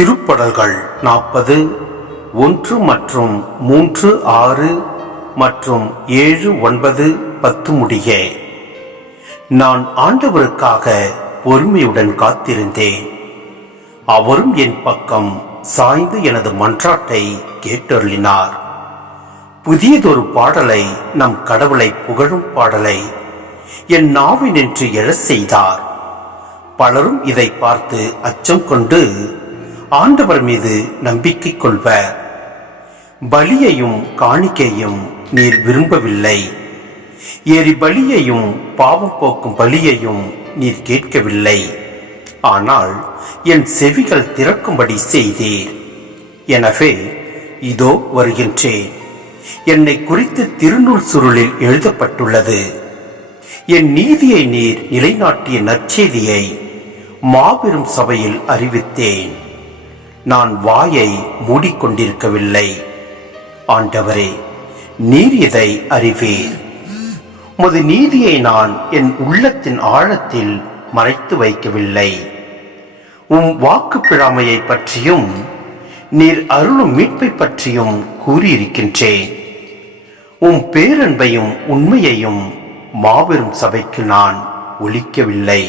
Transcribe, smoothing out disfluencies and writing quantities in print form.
திருப்படல்கள் 40 1 மற்றும் 3, 6 மற்றும் 7, 9, 10 முடிய. நான் ஆண்டவருக்காக பொறுமையுடன் காத்திருந்தேன். அவரும் என் பக்கம் சாய்ந்து எனது மன்றாட்டை கேட்டருளினார். புதியதொரு பாடலை, நம் கடவுளை புகழும் பாடலை என் நாவினின்று எழச் செய்தார். பலரும் இதை பார்த்து அச்சம் கொண்டு ஆண்டவர் மீது நம்பிக்கை கொள்வர். பலியையும் காணிக்கையும் நீர் விரும்பவில்லை, எரி பலியையும் பாவம் போக்கும் பலியையும் நீர் கேட்கவில்லை. ஆனால் என் செவிகள் திறக்கும்படி செய்தீர். எனவே இதோ வருகின்றேன். என்னை குறித்து திருநூல் சுருளில் எழுதப்பட்டுள்ளது. என் நீதியை நீர் நிலைநாட்டிய நற்செய்தியை மாபெரும் சபையில் அறிவித்தேன். நான் வாயை மூடிக்கொண்டிருக்கவில்லை. ஆண்டவரே, நீர் இதை அறிவீர். உமது நீதியை நான் என் உள்ளத்தின் ஆழத்தில் மறைத்து வைக்கவில்லை. உம் வாக்கு பிழாமையை பற்றியும் நீர் அருளும் மீட்பை பற்றியும் கூறியிருக்கின்றேன். உம் பேரன்பையும் உண்மையையும் மாபெரும் சபைக்கு நான் ஒலிக்கவில்லை.